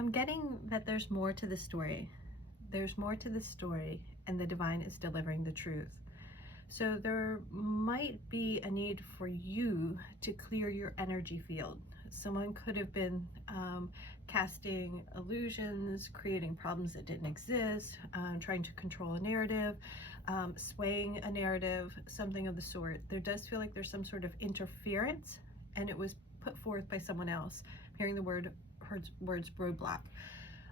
I'm getting that there's more to the story. There's more to the story, and the divine is delivering the truth. So there might be a need for you to clear your energy field. Someone could have been casting illusions, creating problems that didn't exist, trying to control a narrative, swaying a narrative, something of the sort. There does feel like there's some sort of interference, and it was put forth by someone else. I'm hearing the words roadblock.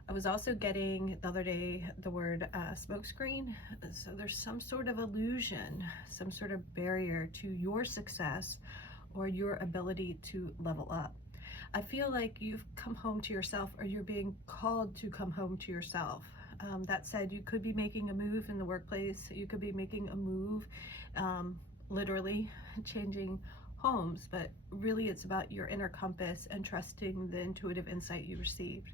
I was also getting the other day the word smokescreen. So there's some sort of illusion, some sort of barrier to your success or your ability to level up. I feel like you've come home to yourself, or you're being called to come home to yourself. That said, you could be making a move in the workplace. You could be making a move, literally changing homes, but really it's about your inner compass and trusting the intuitive insight you received.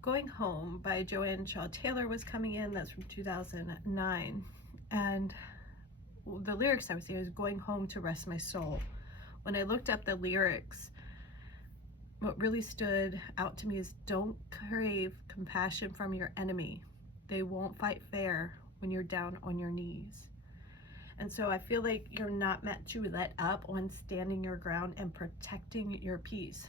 Going Home by Joanne Shaw Taylor was coming in. That's from 2009. And the lyrics I was seeing was going home to rest my soul. When I looked up the lyrics, what really stood out to me is don't crave compassion from your enemy. They won't fight fair when you're down on your knees. And so I feel like you're not meant to let up on standing your ground and protecting your peace.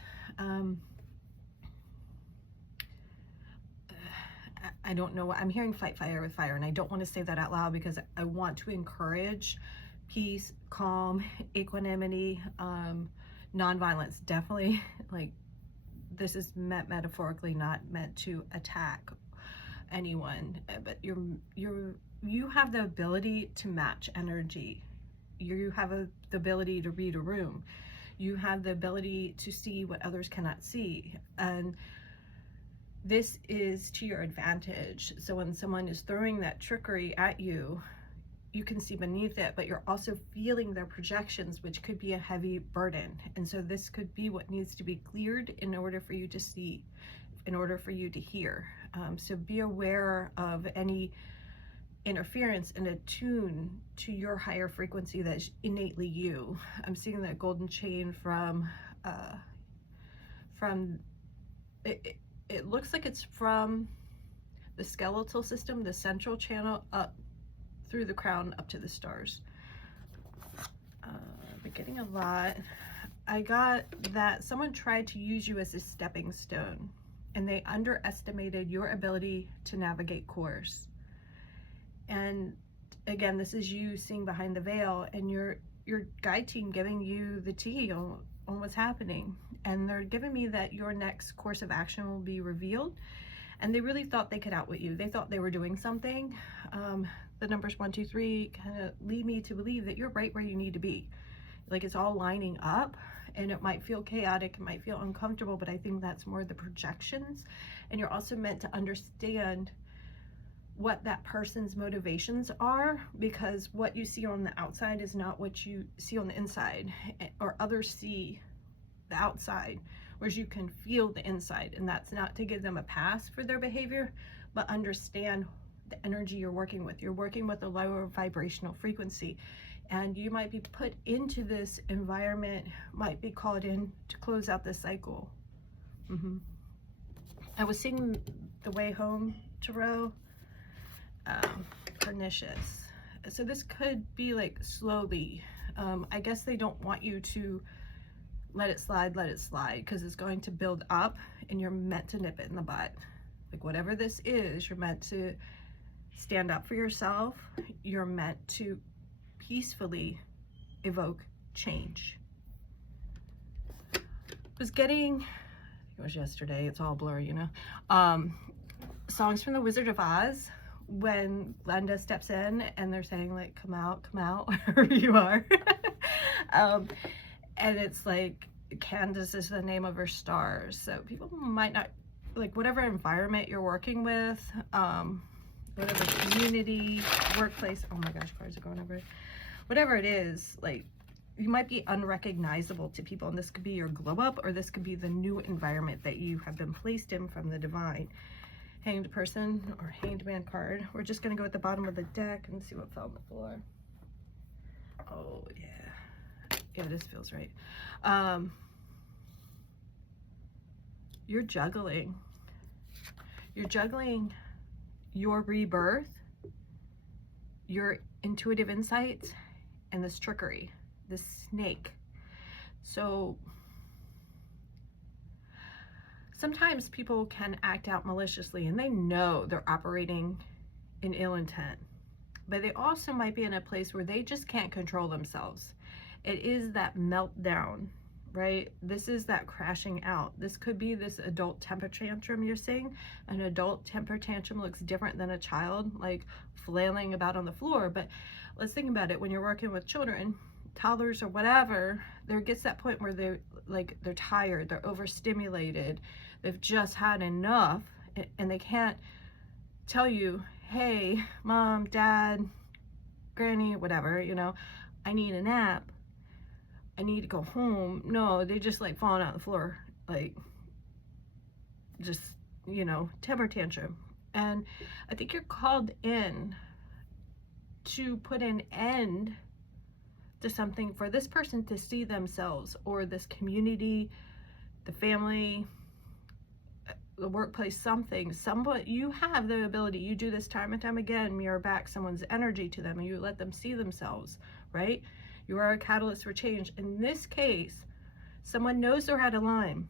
I don't know, I'm hearing fight fire with fire, and I don't want to say that out loud because I want to encourage peace, calm, equanimity, nonviolence. Definitely, like, this is meant metaphorically, not meant to attack anyone, but you have the ability to match energy. You have the ability to read a room. You have the ability to see what others cannot see, and this is to your advantage. So when someone is throwing that trickery at you, you can see beneath it, but you're also feeling their projections, which could be a heavy burden. And so this could be what needs to be cleared in order for you to see, in order for you to hear. So be aware of any interference and attune to your higher frequency that is innately you. I'm seeing that golden chain from it looks like it's from the skeletal system, the central channel, up through the crown up to the stars. But getting a lot. I got that someone tried to use you as a stepping stone, and they underestimated your ability to navigate course. And again, this is you seeing behind the veil, and your guide team giving you the tea on what's happening. And they're giving me that your next course of action will be revealed. And they really thought they could outwit you. They thought they were doing something. The numbers 1, 2, 3 kind of lead me to believe that you're right where you need to be. Like, it's all lining up, and it might feel chaotic, it might feel uncomfortable, but I think that's more the projections. And you're also meant to understand what that person's motivations are, because what you see on the outside is not what you see on the inside, or others see the outside, whereas you can feel the inside. And that's not to give them a pass for their behavior, but understand the energy you're working with. You're working with a lower vibrational frequency, and you might be put into this environment, might be called in to close out this cycle. I was seeing the Way Home tarot, pernicious. So this could be like slowly. I guess they don't want you to let it slide, because it's going to build up, and you're meant to nip it in the butt. Like, whatever this is, you're meant to stand up for yourself. You're meant to peacefully evoke change. Was getting, it was yesterday, it's all blurry, you know, songs from the Wizard of Oz, when Glenda steps in and they're saying, like, come out, wherever you are. And it's like, Candace is the name of her stars. So people might not, like, whatever environment you're working with, whatever community, workplace, oh my gosh, cars are going over it. Whatever it is, like, you might be unrecognizable to people, and this could be your glow up, or this could be the new environment that you have been placed in from the divine. Hanged person or hanged man card. We're just going to go at the bottom of the deck and see what fell on the floor. Oh yeah, this feels right. You're juggling. You're juggling your rebirth, your intuitive insights, and this trickery, this snake. So sometimes people can act out maliciously and they know they're operating in ill intent, but they also might be in a place where they just can't control themselves. It is that meltdown, right? This is that crashing out. This could be this adult temper tantrum you're seeing. An adult temper tantrum looks different than a child, like flailing about on the floor. But let's think about it. When you're working with children, toddlers or whatever, there gets that point where they're tired, they're overstimulated, they've just had enough, and they can't tell you, hey, mom, dad, granny, whatever, you know, I need a nap, I need to go home. No, they just like falling on the floor, like just, you know, temper tantrum. And I think you're called in to put an end to something for this person to see themselves, or this community, the family, the workplace, something. Somebody, you have the ability, you do this time and time again, mirror back someone's energy to them and you let them see themselves, right? You are a catalyst for change. In this case, someone knows they're out of line,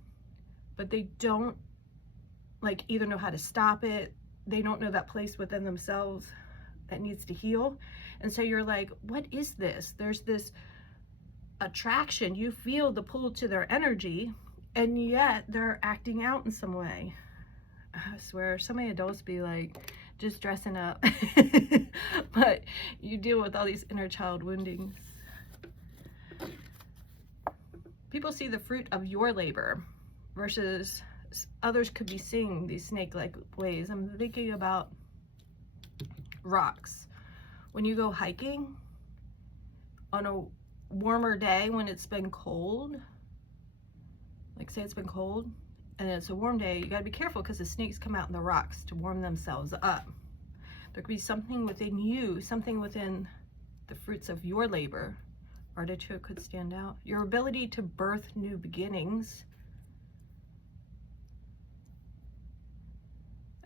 but they don't like either know how to stop it, they don't know that place within themselves that needs to heal. And so you're like, what is this? There's this attraction, you feel the pull to their energy, and yet they're acting out in some way. I swear, so many adults be like, just dressing up. But you deal with all these inner child woundings. People see the fruit of your labor versus others could be seeing these snake-like ways. I'm thinking about rocks. When you go hiking on a warmer day when it's been cold, like say it's been cold and it's a warm day, you got to be careful because the snakes come out in the rocks to warm themselves up. There could be something within you, something within the fruits of your labor. Artichoke could stand out. Your ability to birth new beginnings.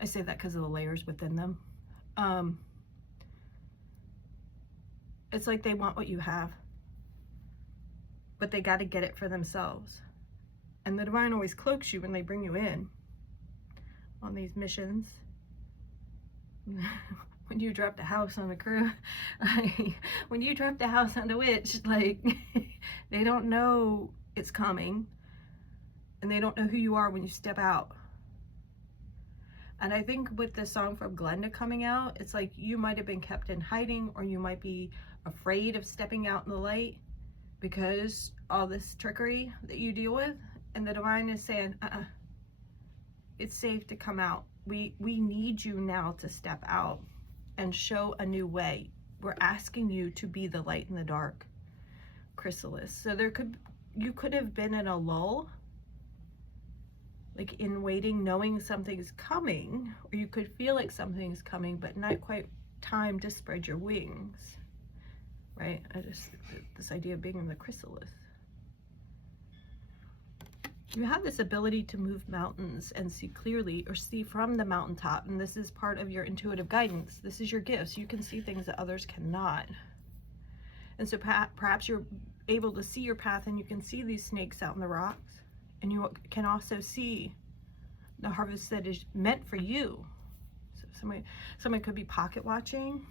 I say that because of the layers within them. It's like they want what you have, but they got to get it for themselves. And the divine always cloaks you when they bring you in on these missions. When you dropped a house on a crew, when you dropped a house on a witch, like they don't know it's coming, and they don't know who you are when you step out. And I think with the song from Glenda coming out, it's like you might have been kept in hiding, or you might be afraid of stepping out in the light because all this trickery that you deal with. And the divine is saying, it's safe to come out. We need you now to step out and show a new way. We're asking you to be the light in the dark, chrysalis. So you could have been in a lull, like in waiting, knowing something's coming, or you could feel like something's coming, but not quite time to spread your wings, right? This idea of being in the chrysalis. You have this ability to move mountains and see clearly, or see from the mountaintop, and this is part of your intuitive guidance. This is your gifts. You can see things that others cannot. And so perhaps you're able to see your path, and you can see these snakes out in the rocks, and you can also see the harvest that is meant for you. So someone could be pocket watching.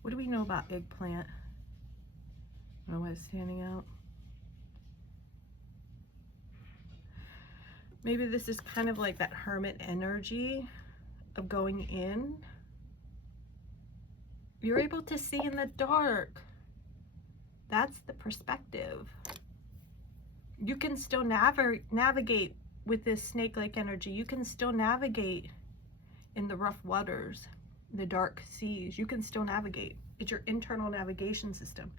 What do we know about eggplant? I don't know why it's standing out. Maybe this is kind of like that hermit energy of going in. You're able to see in the dark. That's the perspective. You can still navigate with this snake-like energy. You can still navigate in the rough waters, the dark seas. You can still navigate. It's your internal navigation system.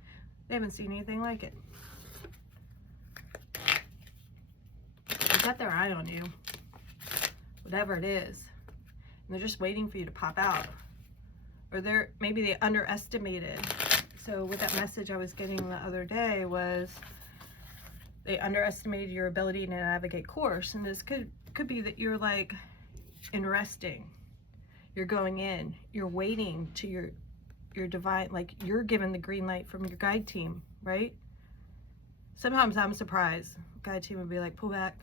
They haven't seen anything like it. They've got their eye on you, whatever it is, and they're just waiting for you to pop out. Or maybe they underestimated. So with that message I was getting the other day was, They underestimated your ability to navigate course. And this could be that you're like in resting. You're going in. You're waiting to your divine, like you're given the green light from your guide team, right? Sometimes I'm surprised. Guide team would be like, pull back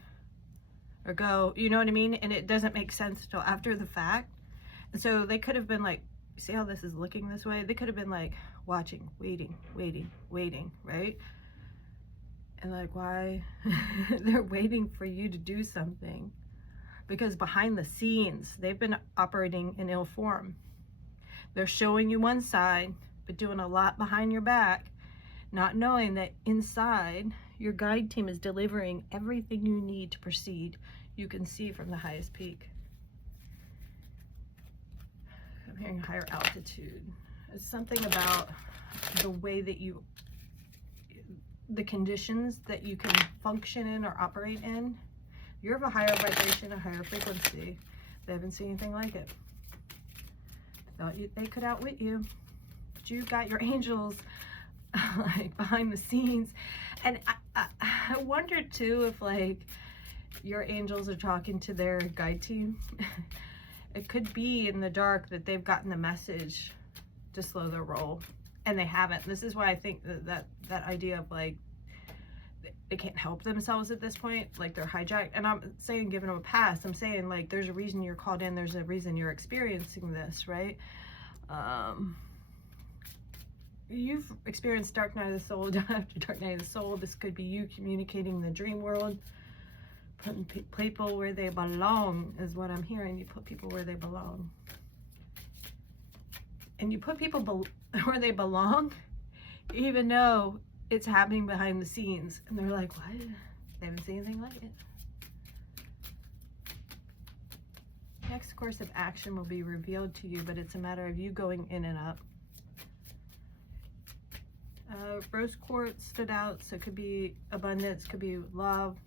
or go. You know what I mean? And it doesn't make sense until after the fact. And so they could have been like, see how this is looking this way? They could have been like watching, waiting, right? And like, why? They're waiting for you to do something. Because behind the scenes, they've been operating in ill form. They're showing you one side, but doing a lot behind your back, not knowing that inside, your guide team is delivering everything you need to proceed. You can see from the highest peak. I'm hearing higher altitude. It's something about the way that the conditions that you can function in or operate in. You're of a higher vibration, a higher frequency. They haven't seen anything like it. Thought they could outwit you, but you got your angels like behind the scenes. And I wonder too if like your angels are talking to their guide team. It could be in the dark that they've gotten the message to slow their roll, and they haven't. This is why I think that idea of like they can't help themselves at this point, like they're hijacked. And I'm saying giving them a pass. I'm saying like there's a reason you're called in. There's a reason you're experiencing this, right? You've experienced dark night of the soul after dark night of the soul. This could be you communicating the dream world, putting people where they belong is what I'm hearing. You put people where they belong. And you put people where they belong, even though it's happening behind the scenes. And they're like, what? They haven't seen anything like it. Next course of action will be revealed to you, but it's a matter of you going in and up. Rose quartz stood out, so it could be abundance, could be love.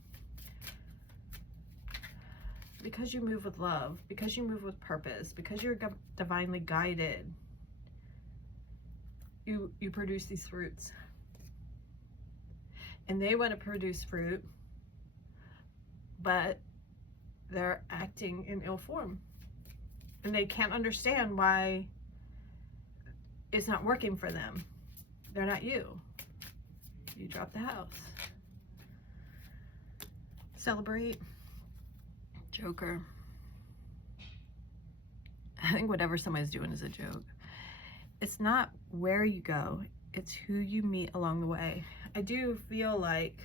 Because you move with love, because you move with purpose, because you're divinely guided, you produce these fruits. And they want to produce fruit, but they're acting in ill form. And they can't understand why it's not working for them. They're not you. You dropped the house. Celebrate. Joker. I think whatever somebody's doing is a joke. It's not where you go, it's who you meet along the way. I do feel like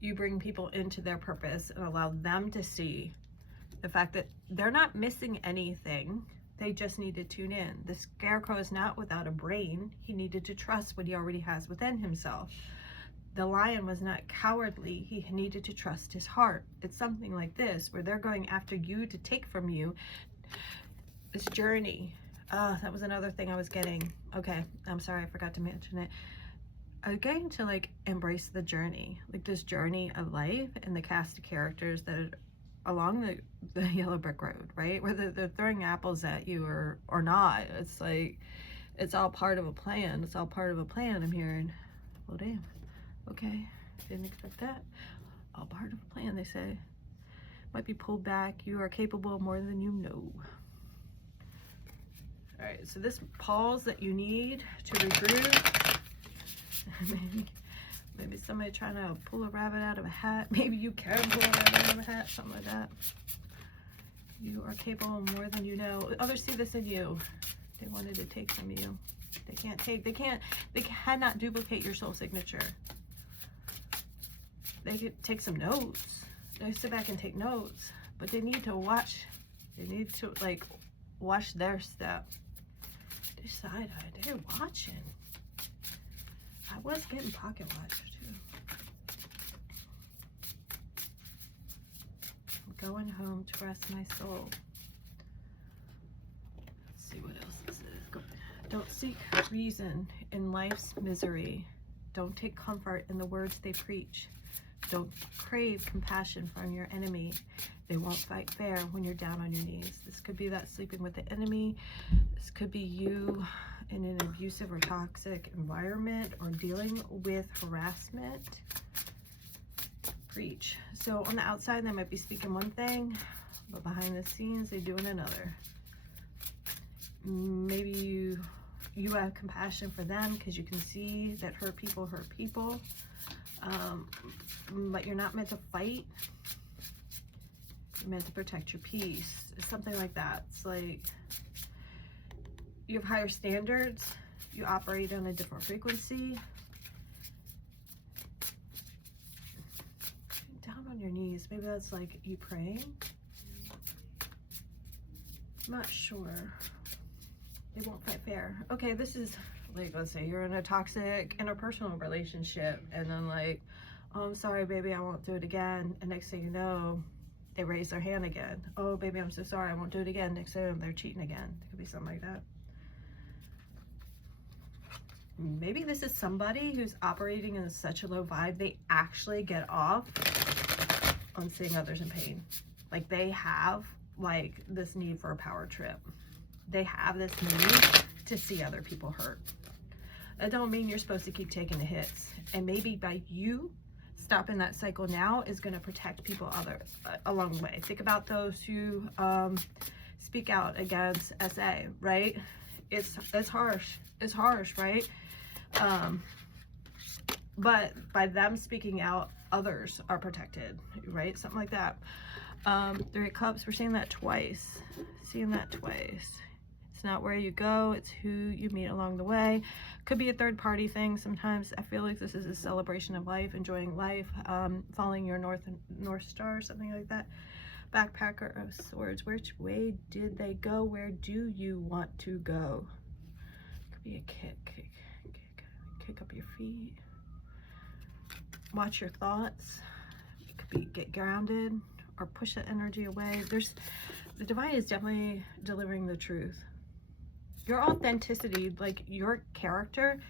you bring people into their purpose and allow them to see the fact that they're not missing anything. They just need to tune in. The scarecrow is not without a brain. He needed to trust what he already has within himself. The lion was not cowardly. He needed to trust his heart. It's something like this, where they're going after you to take from you this journey. That was another thing I was getting. Okay, I'm sorry, I forgot to mention it. I was getting to like embrace the journey, like this journey of life and the cast of characters that are along the yellow brick road, right? Whether they're throwing apples at you or not. It's like, it's all part of a plan. It's all part of a plan, I'm hearing. Well, damn. Okay, didn't expect that. All part of a plan, they say. Might be pulled back. You are capable of more than you know. All right, so this pause that you need to regroup. Maybe somebody trying to pull a rabbit out of a hat. Maybe you can pull a rabbit out of a hat, something like that. You are capable of more than you know. Others see this in you. They wanted to take from you. They can't take, they cannot duplicate your soul signature. They could take some notes. They sit back and take notes, but they need to watch. They need to like watch their step. They're side-eyed. They're watching. I was getting pocket watch too. I'm going home to rest my soul. Let's see what else this is. Don't seek reason in life's misery. Don't take comfort in the words they preach. Don't crave compassion from your enemy. They won't fight fair when you're down on your knees. This could be that sleeping with the enemy. This could be you in an abusive or toxic environment or dealing with harassment. Preach. So on the outside, they might be speaking one thing, but behind the scenes, they're doing another. Maybe you have compassion for them because you can see that hurt people, but you're not meant to fight. You're meant to protect your peace. It's something like that. It's like you have higher standards. You operate on a different frequency. Down on your knees. Maybe that's like you praying. I'm not sure. They won't fight fair. Okay, this is like, let's say you're in a toxic interpersonal relationship, and then like, oh, I'm sorry, baby, I won't do it again. And next thing you know, they raise their hand again. Oh, baby, I'm so sorry, I won't do it again. Next thing they're cheating again. It could be something like that. Maybe this is somebody who's operating in such a low vibe, they actually get off on seeing others in pain. Like they have like this need for a power trip. They have this need to see other people hurt. That don't mean you're supposed to keep taking the hits. And maybe by you stopping that cycle now is going to protect people along the way. Think about those who speak out against SA, right? It's harsh. It's harsh, right? But by them speaking out, others are protected, right? Something like that. 3 of Cups, we're seeing that twice. Seeing that twice. It's not where you go, it's who you meet along the way. Could be a third party thing. Sometimes I feel like this is a celebration of life, enjoying life, following your North Star, something like that. Backpacker of Swords, which way did they go? Where do you want to go? Could be a kick up your feet. Watch your thoughts. It could be get grounded or push that energy away. The divine is definitely delivering the truth. Your authenticity, like your character,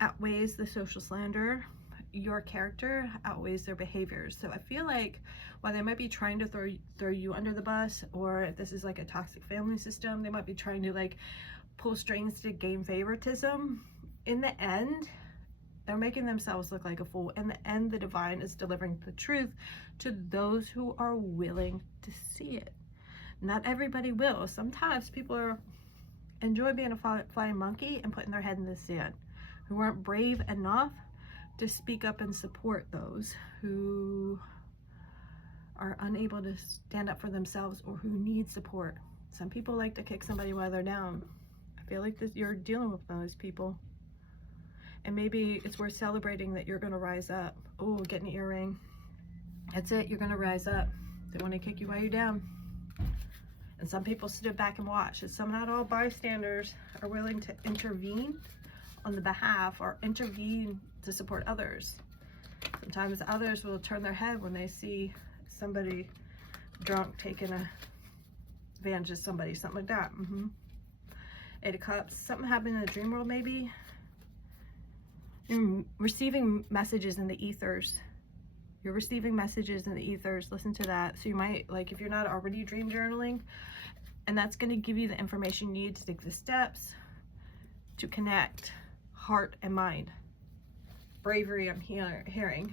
outweighs the social slander. Your character outweighs their behaviors. So I feel like while they might be trying to throw you under the bus, or if this is like a toxic family system, they might be trying to like pull strings to gain favoritism. In the end, they're making themselves look like a fool. In the end, the divine is delivering the truth to those who are willing to see it. Not everybody will. Sometimes people enjoy being a flying monkey and putting their head in the sand, who aren't brave enough to speak up and support those who are unable to stand up for themselves or who need support. Some people like to kick somebody while they're down. I feel like you're dealing with those people. And maybe it's worth celebrating that you're going to rise up. Oh, get an earring. That's it. You're going to rise up. They want to kick you while you're down. And some people stood back and watched. And some, not all bystanders, are willing to intervene on the behalf or intervene to support others. Sometimes others will turn their head when they see somebody drunk taking advantage of somebody, something like that. 8 of Cups. Something happened in the dream world, maybe. You're receiving messages in the ethers. You're receiving messages in the ethers. Listen to that. So you might, like, if you're not already dream journaling, and that's going to give you the information you need to take the steps to connect heart and mind. Bravery, I'm hearing.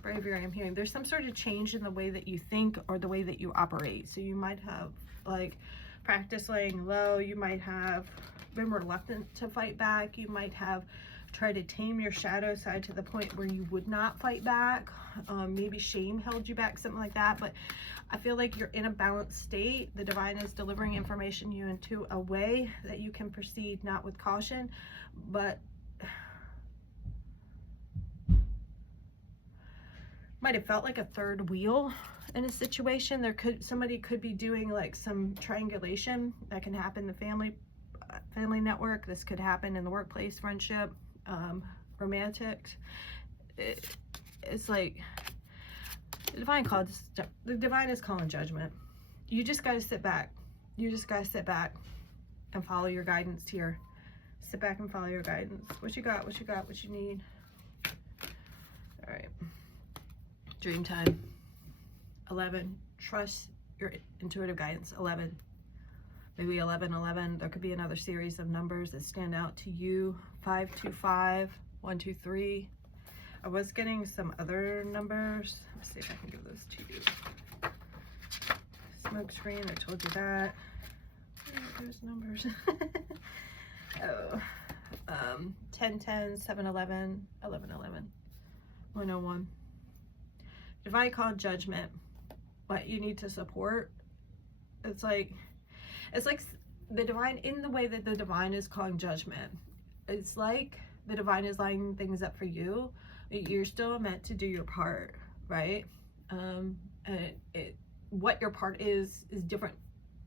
Bravery, I'm hearing. There's some sort of change in the way that you think or the way that you operate. So you might have, like, practiced laying low. You might have been reluctant to fight back. You might have try to tame your shadow side to the point where you would not fight back. Maybe shame held you back, something like that. But I feel like you're in a balanced state. The divine is delivering information you into a way that you can proceed, not with caution, but might have felt like a third wheel in a situation. Somebody could be doing like some triangulation that can happen in the family network. This could happen in the workplace, friendship, romantics. It's like the divine is calling judgment. You just got to sit back. You just got to sit back and follow your guidance here. Sit back and follow your guidance. What you got? What you got? What you need? All right. Dream time. 11. Trust your intuitive guidance. 11. Maybe 1111. There could be another series of numbers that stand out to you. 525, 123, I was getting some other numbers. Let's see if I can give those to you. Smoke screen, I told you that. There's numbers. Oh, 10, 10, 7, 11, 11, 11, 101. Divine call judgment. What you need to support. It's like the divine, in the way that the divine is calling judgment. It's like the divine is lining things up for you. You're still meant to do your part, right? And what your part is different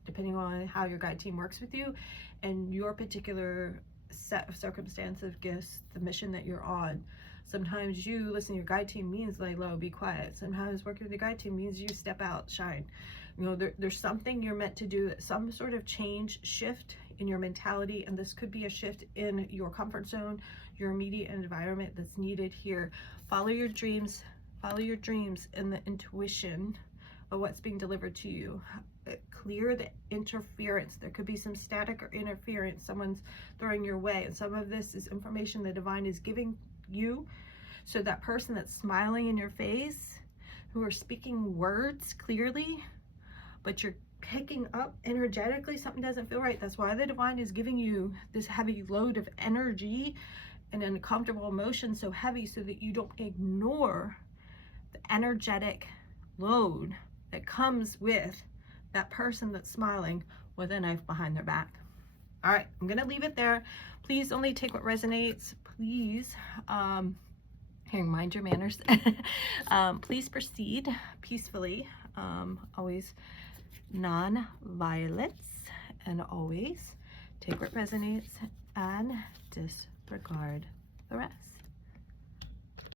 depending on how your guide team works with you and your particular set of circumstances, gifts, the mission that you're on. Sometimes you listen to your guide team means lay low, be quiet. Sometimes working with the guide team means you step out, shine. You know, there's something you're meant to do, some sort of change, shift in your mentality, and this could be a shift in your comfort zone, your immediate environment that's needed here. Follow your dreams and the intuition of what's being delivered to you. Clear the interference. There could be some static or interference someone's throwing your way, and some of this is information the divine is giving you. So that person that's smiling in your face, who are speaking words clearly, but you're picking up energetically something doesn't feel right. That's why the divine is giving you this heavy load of energy and an uncomfortable emotion so heavy, so that you don't ignore the energetic load that comes with that person that's smiling with a knife behind their back. All right, I'm gonna leave it there. Please only take what resonates. Please, here, mind your manners. Please proceed peacefully. Always non-violence, and always take what resonates and disregard the rest.